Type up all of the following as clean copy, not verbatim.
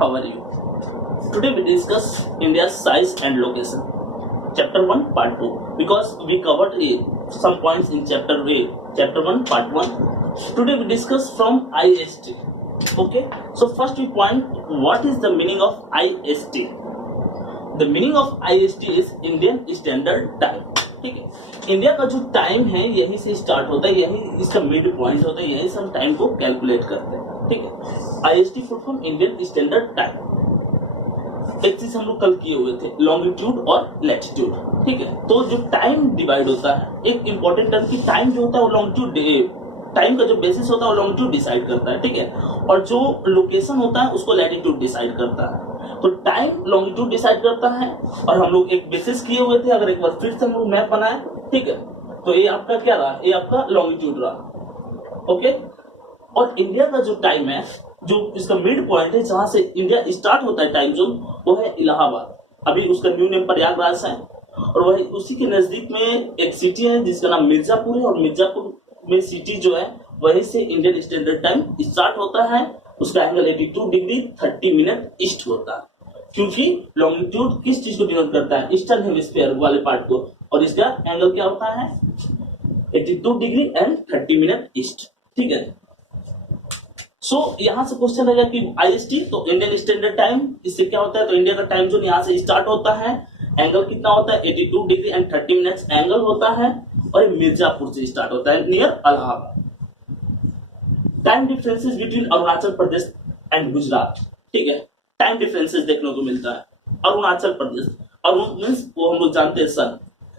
how are you? Today we discuss India's size and location. Chapter 1, Part 2. Because we covered some points in Chapter 1, Part 1. Today we discuss from IST. Okay. So first we point, what is the meaning of IST? The meaning of IST is Indian Standard Time. ठीक है, India का जो time है यहीं से start होता है, यही इसका मिड पॉइंट होता है, यहीं से हम टाइम को कैलकुलेट करते हैं. ठीक है, IST full form Indian standard time. एक चीज हम लोग कल किए हुए थे, लॉन्गिट्यूड और लैटिट्यूड. ठीक है, तो जो टाइम डिवाइड होता है, एक इंपॉर्टेंट टर्म की टाइम जो होता है वो लॉन्गिट्यूड, टाइम का जो बेसिस होता है वो लॉन्गिट्यूड डिसाइड करता है. ठीक है, और जो लोकेशन होता है उसको लैटिट्यूड डिसाइड करता है. तो टाइम लॉन्गिट्यूड डिसाइड करता है और हम लोग एक बेसिस किए हुए थे. अगर एक बार फिर से हम लोग मैप बनाए, ठीक है, तो ये आपका क्या रहा, ये आपका लॉन्गिट्यूड रहा. ओके, और इंडिया का जो टाइम है, जो इसका मिड पॉइंट है जहां से इंडिया स्टार्ट होता है टाइम जोन, वो है इलाहाबाद. अभी उसका न्यू नेम प्रयागराज है, और वही उसी के नजदीक में एक सिटी है जिसका नाम मिर्जापुर है, और मिर्जापुर में सिटी जो है वहीं से इंडियन स्टैंडर्ड टाइम स्टार्ट होता है. उसका एंगल 82 डिग्री 30 मिनट ईस्ट होता है, क्योंकि लॉन्गिट्यूड किस चीज को डिनोट करता है, ईस्टर्न हेमिस्फीयर वाले पार्ट को, और इसका एंगल क्या होता है 82 डिग्री एंड 30 मिनट ईस्ट. ठीक है, सो यहां से क्वेश्चन रहेगा कि आईएसटी तो इंडियन स्टैंडर्ड टाइम, इससे क्या होता है, तो इंडिया का टाइम जोन यहां से स्टार्ट होता है, एंगल कितना होता है 82 डिग्री एंड 30 मिनट्स एंगल होता है, और ये मिर्जापुर से स्टार्ट होता है near Allahabad. Time differences between Arunachal Pradesh and Gujarat. ठीक है, टाइम डिफरेंसेस देखने को मिलता है. अरुणाचल प्रदेश, अरुण मींस वो हम लोग जानते हैं सन.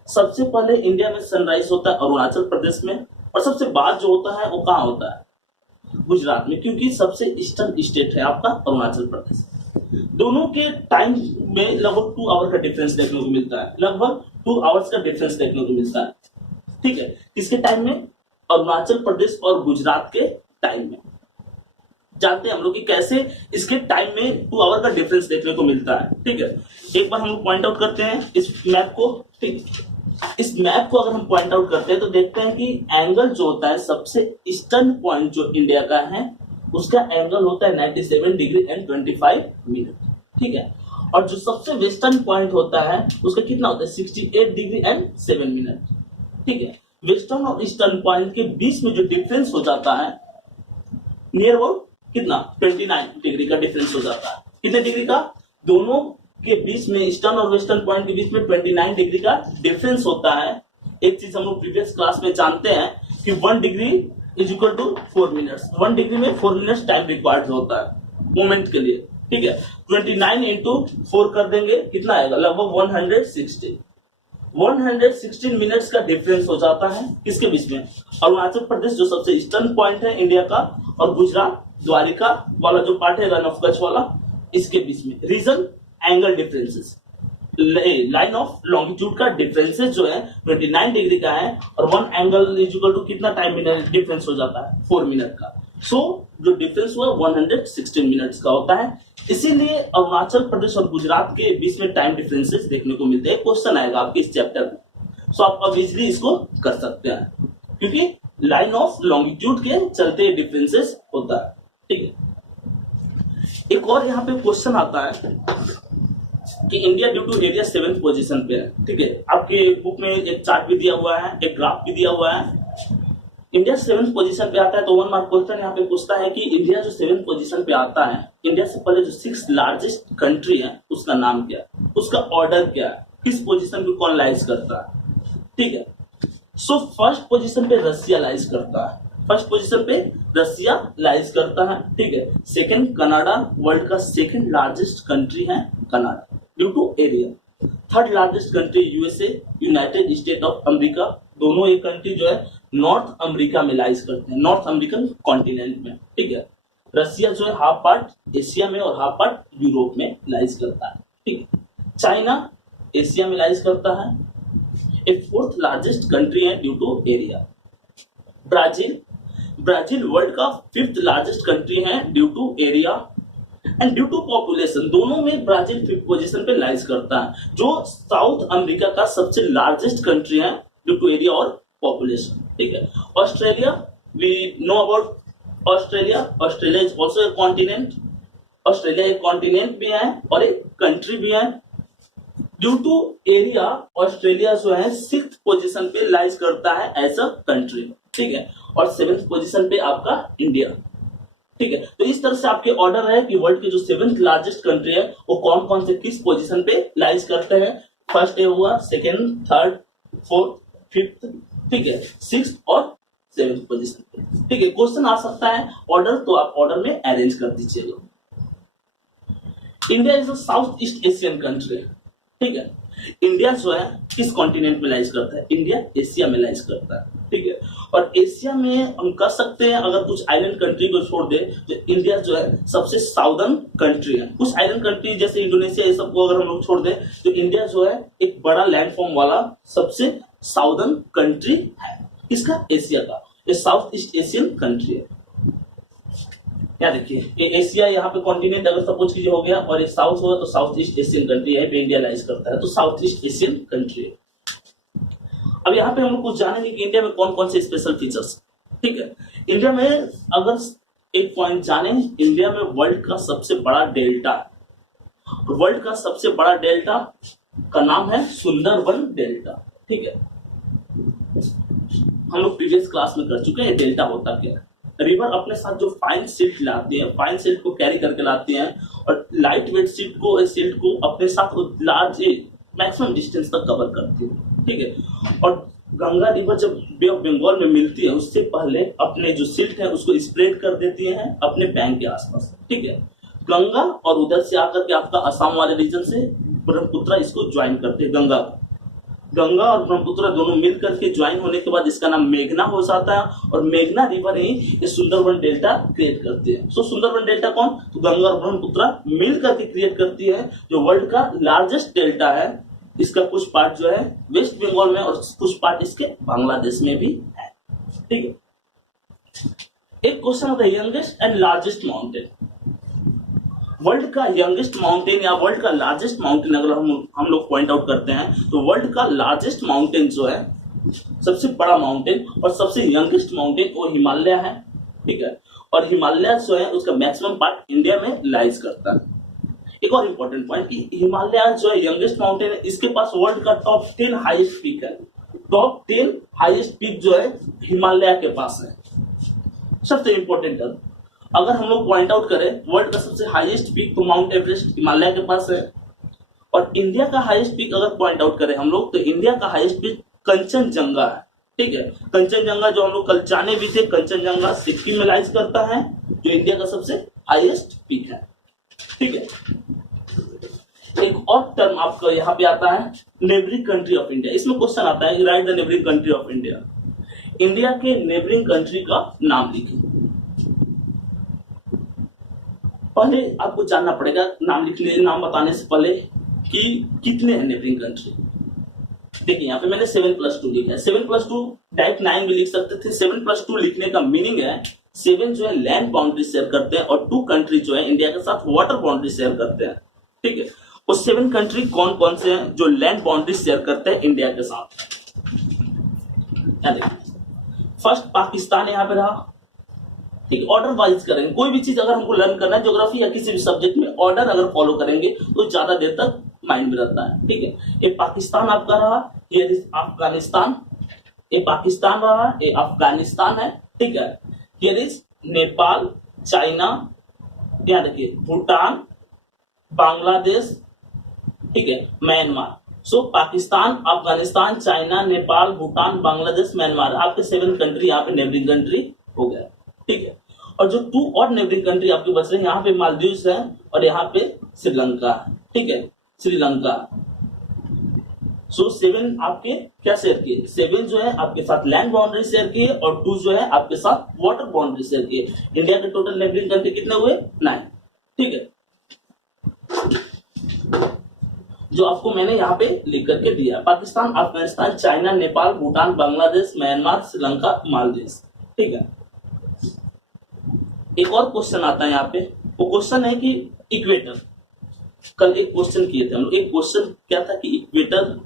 सबसे पहले इंडिया में सनराइज होता है अरुणाचल प्रदेश में, और सबसे बाद जो होता है वो कहाँ होता है, गुजरात में, क्योंकि सबसे ईस्टर्न स्टेट है आपका अरुणाचल प्रदेश. दोनों के टाइम में लगभग 2 आवर का डिफरेंस देखने को मिलता है, लगभग 2 आवर्स का डिफरेंस देखने को मिलता है. ठीक है, किसके टाइम में, अरुणाचल प्रदेश और गुजरात के टाइम में. जानते हैं हम लोग कि कैसे इसके टाइम में 2 आवर का डिफरेंस देखने को मिलता है. ठीक है, एक बार हम लोग पॉइंट आउट करते हैं इस मैप को. ठीक, इस मैप को अगर हम पॉइंट आउट करते हैं तो देखते हैं कि एंगल जो होता है सबसे ईस्टर्न पॉइंट जो इंडिया का है उसका एंगल होता है 97 डिग्री एंड 25 मिनट. ठीक है, और जो सबसे वेस्टर्न पॉइंट होता है उसका कितना होता है 68 डिग्री एंड 7 मिनट. ठीक है, वेस्टर्न और ईस्टर्न पॉइंट के बीच में जो डिफरेंस हो जाता है नियर अबाउट कितना 29 डिग्री का डिफरेंस हो जाता है. कितने डिग्री का, दोनों के बीच में, ईस्टर्न और वेस्टर्न पॉइंट के बीच में 29 डिग्री का डिफरेंस होता है. एक चीज हम लोग प्रीवियस क्लास में जानते हैं कि 1 degree is equal to 4 minutes. 1 degree में 4 मिनट्स टाइम रिक्वायर्ड होता है मोमेंट के लिए. ठीक है, 29 इंटू 4 कर देंगे, कितना आएगा, लगभग 116 मिनट्स का डिफरेंस हो जाता है. किसके बीच में, अरुणाचल प्रदेश जो सबसे ईस्टर्न पॉइंट है इंडिया का, और गुजरात द्वारिका वाला जो पार्ट है रन ऑफ कच्छ वाला, इसके बीच में. Region, angle differences, line of longitude का डिफरेंसेस जो है 29 डिग्री का है, और 1 एंगल इज इक्वल टू कितना टाइम डिफरेंस हो जाता है 4 मिनट का. सो जो डिफरेंस हुआ 116 मिनट्स का होता है. इसीलिए अरुणाचल प्रदेश और गुजरात के बीच में टाइम डिफरेंसेस देखने को मिलते हैं. क्वेश्चन आएगा आपके इस चैप्टर में, सो आप अब इजिली इसको कर सकते हैं, क्योंकि लाइन ऑफ लॉन्गिट्यूड के चलते डिफरेंसेस होता है. ठीक है, एक और यहाँ पे क्वेश्चन आता है कि India due to area 7th position पे है. ठीक है, आपके बुक में एक चार्ट भी दिया हुआ है, एक ग्राफ भी दिया हुआ है. इंडिया 7th पोजीशन पे आता है, तो 1 मार्क क्वेश्चन यहाँ पे पूछता है कि इंडिया जो 7th पोजीशन पे आता है, इंडिया से पहले जो 6th लार्जेस्ट कंट्री है उसका नाम क्या है, उसका ऑर्डर क्या है, किस पोजीशन पे कौन लाइज करता है. ठीक है, सो फर्स्ट पोजीशन पे रसिया लाइज करता है, फर्स्ट पोजीशन पे रसिया लाइज करता है. ठीक है, सेकंड कनाडा, वर्ल्ड का सेकंड लार्जेस्ट कंट्री है Canada due to area. Third largest country USA, united state of America. दोनों ये कंट्री जो है नॉर्थ अमेरिका में लाइज करते हैं, नॉर्थ अमेरिकन कॉन्टिनेंट में. ठीक है, रसिया जो है हाफ पार्ट एशिया में और हाफ पार्ट यूरोप में लाइज करता है. ठीक है, चाइना एशिया में लाइज करता है. एक 4th लार्जेस्ट कंट्री है due to area. Brazil world का 5th लार्जेस्ट कंट्री है due to area and due to population. दोनों में ब्राजील 5th पोजीशन पे लाइज करता है, जो साउथ अमेरिका का सबसे लार्जेस्ट कंट्री है ड्यू टू एरिया और पॉपुलेशन. ठीक है, Australia, we know about Australia. Australia is also a continent. Australia एक कॉन्टिनेंट भी है और एक कंट्री भी है। ड्यू टू एरिया ऑस्ट्रेलिया जो है 6th पोजीशन पे लाइज करता है एज अ कंट्री, ठीक है, और 7th पोजीशन पे आपका इंडिया, ठीक है। तो इस तरह से आपके ऑर्डर है कि वर्ल्ड की जो 7th लार्जेस्ट कंट्री है वो कौन कौन से किस पोजीशन पे लाइज करते हैं। फर्स्ट ए हुआ, सेकेंड, थर्ड, फोर्थ, फिफ्थ, ठीक है, 6th और 7th पोजीशन पे, ठीक है। क्वेश्चन आ सकता है ऑर्डर, तो आप ऑर्डर में अरेंज कर दीजिएगा। India is a south east Asian country, ठीक है। इंडिया जो है किस कॉन्टिनेंट में लाइज करता है, इंडिया एशिया में लाइज करता है, ठीक है। और एशिया में हम कर सकते हैं अगर कुछ आइलैंड कंट्री को छोड़ दे, तो इंडिया जो है सबसे साउदर्न कंट्री है। कुछ आइलैंड कंट्री जैसे इंडोनेशिया ये सब को अगर हम लोग छोड़ दे तो इंडिया जो है एक बड़ा लैंडफॉर्म वाला सबसे साउदर्न कंट्री है। किसका, एशिया का। ये साउथ ईस्ट एशियन कंट्री है। क्या देखिए, ये एशिया यहाँ पे कॉन्टिनेंट अगर सपोज कीजिए हो गया, और ये साउथ होगा तो साउथ ईस्ट एशियन कंट्री है, पे इंडिया लाइज करता है, तो साउथ ईस्ट एशियन कंट्री है। अब यहाँ पे हम लोग कुछ जानेंगे कि इंडिया में कौन कौन से स्पेशल फीचर्स, ठीक है। इंडिया में अगर एक पॉइंट जाने, इंडिया में वर्ल्ड का सबसे बड़ा डेल्टा, वर्ल्ड का सबसे बड़ा डेल्टा का नाम है सुंदरबन डेल्टा, ठीक है। हम लोग प्रीवियस क्लास में कर चुके हैं डेल्टा होता क्या है। रिवर अपने साथ जो फाइन सिल्ट लाती है, फाइन सिल्ट को कैरी करके लाती हैं और लाइट वेट सिल्ट को अपने साथ लार्ज मैक्सिमम डिस्टेंस तक कवर करती है, ठीक है। और गंगा रिवर जब बे ऑफ बंगाल में मिलती है उससे पहले अपने जो सिल्ट है उसको स्प्रेड कर देती है अपने बैंक के आसपास, ठीक है। गंगा और उधर से आकर के आपका असम वाले रीजन से ब्रह्मपुत्र इसको ज्वाइन करते हैं। गंगा और ब्रह्मपुत्र दोनों मिल करके ज्वाइन होने के बाद इसका नाम मेघना हो जाता है, और मेघना रिवर ही ये सुंदरबन डेल्टा क्रिएट करती है। सो सुंदरबन डेल्टा कौन, तो गंगा और ब्रह्मपुत्र मिल करके क्रिएट करती है, जो वर्ल्ड का लार्जेस्ट डेल्टा है। इसका कुछ पार्ट जो है वेस्ट बंगाल में और कुछ पार्ट इसके बांग्लादेश में भी है, ठीक है। एक क्वेश्चन होता है youngest and largest mountain. World का यंगेस्ट माउंटेन या वर्ल्ड का लार्जेस्ट माउंटेन अगर हम लोग पॉइंट आउट करते हैं तो वर्ल्ड का लार्जेस्ट माउंटेन जो है, सबसे बड़ा माउंटेन और सबसे यंगेस्ट माउंटेन वो हिमालय है, ठीक है। और हिमालय जो है उसका मैक्सिमम पार्ट इंडिया में लाइज करता है। एक और इंपॉर्टेंट पॉइंट कि हिमालय जो है यंगेस्ट माउंटेन है, इसके पास वर्ल्ड का टॉप 10 हाईएस्ट पीक है। टॉप 10 हाईएस्ट पीक जो है हिमालय के पास है। सबसे इंपॉर्टेंट है अगर हम लोग पॉइंट आउट करें वर्ल्ड का सबसे हाईएस्ट पीक तो माउंट एवरेस्ट हिमालय के पास है, और इंडिया का हाईएस्ट पीक अगर पॉइंट आउट करें हम लोग तो इंडिया का हाईएस्ट पीक कंचनजंगा है, ठीक है। कंचनजंगा जो हम लोग कल जाने भी थे, कंचनजंगा सिक्किम में लाइज करता है, जो इंडिया का सबसे हाईएस्ट पीक है, ठीक है। एक और टर्म आपका यहाँ पे आता है नेबरिंग कंट्री ऑफ इंडिया। इसमें क्वेश्चन आता है right the neighbouring country of India. India के नेबरिंग कंट्री का नाम लिखें। पहले आपको जानना पड़ेगा नाम बताने से पहले कि कितने हैं नेबरिंग कंट्री। देखिए यहाँ पे मैंने 7+2 लिखा है। 7+2 डायरेक्ट 9 भी लिख सकते थे। 7+2 लिखने का मीनिंग है 7 जो है लैंड बाउंड्री शेयर करते हैं और 2 कंट्री जो है इंडिया के साथ वाटर बाउंड्री शेयर करते हैं, ठीक है। वो 7 कंट्री कौन कौन से हैं जो लैंड बाउंड्री शेयर करते हैं इंडिया के साथ। फर्स्ट पाकिस्तान यहाँ पे रहा, ठीक। ऑर्डर वाइज करेंगे, कोई भी चीज अगर हमको लर्न करना है ज्योग्राफी या किसी भी सब्जेक्ट में ऑर्डर अगर फॉलो करेंगे तो ज्यादा देर तक माइंड में रहता है, ठीक है। ये पाकिस्तान आपका रहा, ये अफगानिस्तान, ये पाकिस्तान रहा, ये अफगानिस्तान है, ठीक है। हियर इज नेपाल, चाइना, यहाँ देखिए भूटान, बांग्लादेश, ठीक है, म्यांमार। सो पाकिस्तान, अफगानिस्तान, चाइना, नेपाल, भूटान, बांग्लादेश, म्यांमार, आपके 7 कंट्री यहाँ पे नेबरिंग कंट्री हो गया, ठीक है। और जो 2 और नेबरिंग कंट्री आपके बच रहे हैं, यहाँ पे मालदीव्स है और यहाँ पे श्रीलंका, ठीक है, श्रीलंका। सो 7 आपके क्या शेयर किए, 7 जो है आपके साथ लैंड बाउंड्री शेयर किए और 2 जो है आपके साथ वाटर बाउंड्री शेयर किए। इंडिया के टोटल नेबरिंग कंट्री कितने हुए, 9, ठीक है। जो आपको मैंने यहाँ पे लिख करके दिया, पाकिस्तान, अफगानिस्तान, चाइना, नेपाल, भूटान, बांग्लादेश, म्यांमार, श्रीलंका, मालदीव्स, ठीक है। एक और क्वेश्चन आता है यहाँ पे, वो क्वेश्चन है कि इक्वेटर। कल एक क्वेश्चन किए थे हम लोग। एक क्वेश्चन क्या था कि इक्वेटर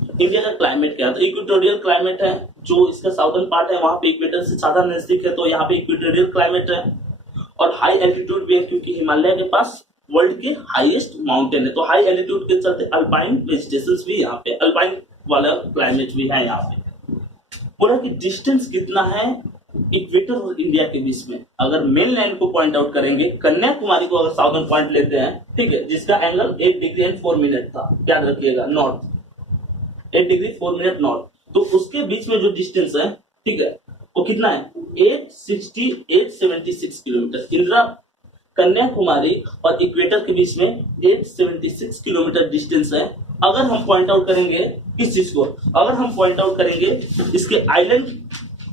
इंडिया का क्लाइमेट क्या था। इक्वेटोरियल क्लाइमेट है, जो इसका साउदर्न पार्ट है वहां पे इक्वेटर से ज्यादा नजदीक है, तो यहाँ पे इक्वेटोरियल क्लाइमेट है। और हाई एल्टीट्यूड भी है क्योंकि हिमालय के पास वर्ल्ड के हाईएस्ट माउंटेन है, तो हाई एल्टीट्यूड के चलते अल्पाइन वेजिटेशंस भी यहाँ पे, अल्पाइन वाला क्लाइमेट भी है यहाँ पे। बोला कि डिस्टेंस कितना है इक्वेटर और इंडिया के बीच में। अगर मेन लाइन को पॉइंट आउट करेंगे, कन्याकुमारी को अगर साउदर्न पॉइंट लेते हैं, ठीक है, जिसका एंगल 8 डिग्री एंड 4 मिनट था, याद रखिएगा, नॉर्थ 8 डिग्री 4 मिनट नॉर्थ, तो उसके बीच में जो डिस्टेंस है, ठीक है, वो कितना है 876 किलोमीटर। इंदिरा कन्याकुमारी और इक्वेटर के बीच में 876 किलोमीटर डिस्टेंस है। अगर हम पॉइंट आउट करेंगे किस चीज को, अगर हम पॉइंट आउट करेंगे इसके आइलैंड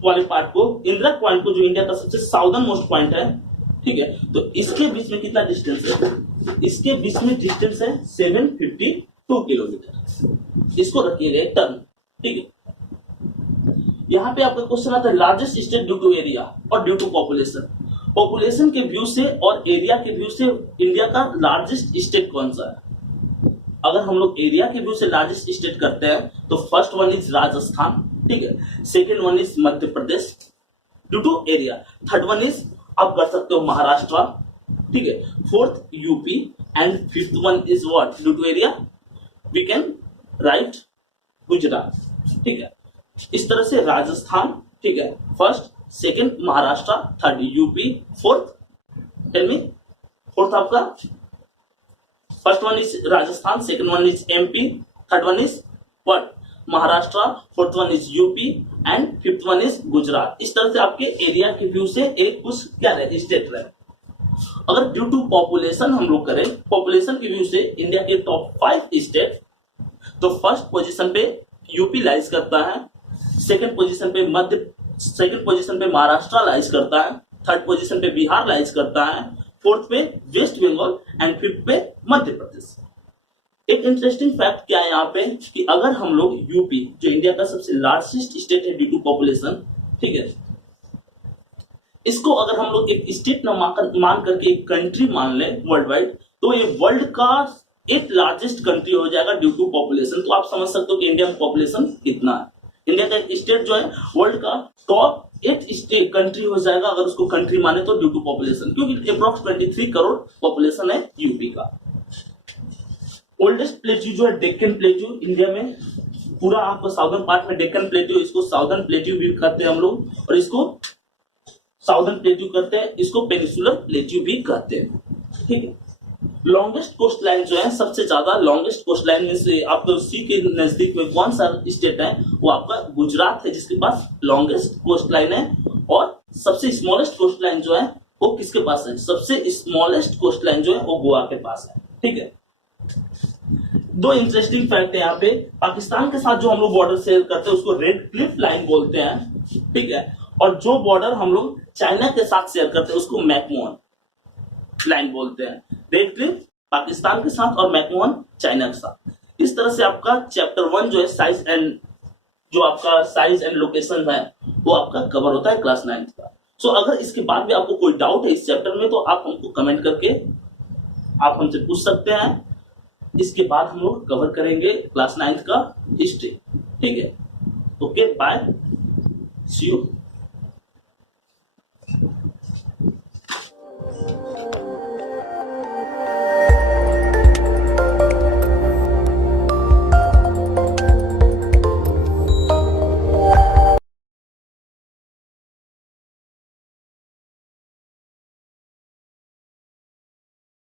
वाले पार्ट को, इंदिरा पॉइंट को, जो इंडिया का सबसे साउदर्न मोस्ट पॉइंट है, ठीक है, तो इसके बीच में कितना डिस्टेंस है, इसके बीच में डिस्टेंस है 752 किलोमीटर। इसको रखिएगा एक टर्म, ठीक है। यहाँ पे आपका क्वेश्चन आता है largest state due to area और ड्यू टू पॉपुलेशन। पॉपुलेशन के व्यू से और एरिया के व्यू से इंडिया का लार्जेस्ट स्टेट कौन सा है? अगर हम लोग एरिया के व्यू से लार्जेस्ट स्टेट करते हैं तो फर्स्ट वन इज राजस्थान, ठीक है, second one is Madhya Pradesh due to area, third one is आप कर सकते हो महाराष्ट्र, ठीक है, fourth UP and fifth one is what due to area we can write Gujarat, ठीक है। इस तरह से राजस्थान, ठीक है, first, second Maharashtra, third UP, fourth tell me, fourth आपका first one is Rajasthan, second one is MP, third one is what Maharashtra, fourth one is UP and fifth one is Gujarat. इस तरह से आपके एरिया के व्यू से एक कुछ क्या रहे स्टेट रहे। अगर ड्यू टू पॉपुलेशन हम लोग करें, पॉपुलेशन के व्यू से इंडिया के टॉप 5 स्टेट, तो फर्स्ट पोजीशन पे यूपी लाइज करता है, सेकंड पोजीशन पे महाराष्ट्र लाइज करता है, थर्ड पोजीशन पे बिहार लाइज करता है, फोर्थ पे वेस्ट बंगाल एंड फिफ्थ पे मध्य प्रदेश। एक इंटरेस्टिंग फैक्ट क्या है यहाँ पे कि अगर हम लोग यूपी, जो इंडिया का सबसे लार्जेस्ट स्टेट है ड्यू टू पॉपुलेशन, ठीक है, इसको अगर हम लोग एक स्टेट मान करके एक कंट्री मान ले वर्ल्ड वाइड, तो ये वर्ल्ड का एक लार्जेस्ट कंट्री हो जाएगा ड्यू टू पॉपुलेशन। तो आप समझ सकते हो कि इंडिया में पॉपुलेशन कितना है। इंडिया का एक स्टेट जो है वर्ल्ड का टॉप 8 स्टेट कंट्री हो जाएगा अगर उसको कंट्री माने तो ड्यू टू पॉपुलेशन, क्योंकि अप्रॉक्स 23 करोड़ पॉपुलेशन है यूपी का। ओल्डेस्ट प्लेट्यू जो है डेक्कन प्लेट्यू, इंडिया में पूरा आपको साउदर्न पार्ट में डेक्कन प्लेट्यू, इसको साउदर्न प्लेट्यू भी कहते हैं हम लोग, और इसको साउदर्न प्लेट्यू कहते हैं, इसको पेनिसुलर प्लेट्यू भी कहते हैं, ठीक है। लॉन्गेस्ट कोस्ट लाइन जो है, सबसे ज्यादा लॉन्गेस्ट कोस्ट लाइन में से आपको सी के नजदीक में कौन सा स्टेट है, वो आपका गुजरात है, जिसके पास लॉन्गेस्ट कोस्ट लाइन है। और सबसे स्मॉलेस्ट कोस्ट लाइन जो है वो किसके पास है, सबसे स्मॉलेस्ट कोस्ट लाइन जो है वो गोवा के पास है, ठीक है। दो इंटरेस्टिंग फैक्ट है यहाँ पे, पाकिस्तान के साथ जो हम लोग बॉर्डर शेयर करते हैं उसको रेड क्लिफ लाइन बोलते हैं, ठीक है, और जो बॉर्डर हम लोग चाइना के साथ शेयर करते हैं उसको मैकमोहन लाइन बोलते हैं। रेड क्लिफ पाकिस्तान के साथ और मैकमोहन चाइना के साथ। इस तरह से आपका चैप्टर 1 जो है साइज एंड, जो आपका साइज एंड लोकेशन है वो आपका कवर होता है क्लास 9 का। सो अगर इसके बाद भी आपको कोई डाउट है इस चैप्टर में तो आप हमको कमेंट करके आप हमसे पूछ सकते हैं। इसके बाद हम लोग कवर करेंगे क्लास 9 का हिस्ट्री, ठीक है। Okay, bye, see you.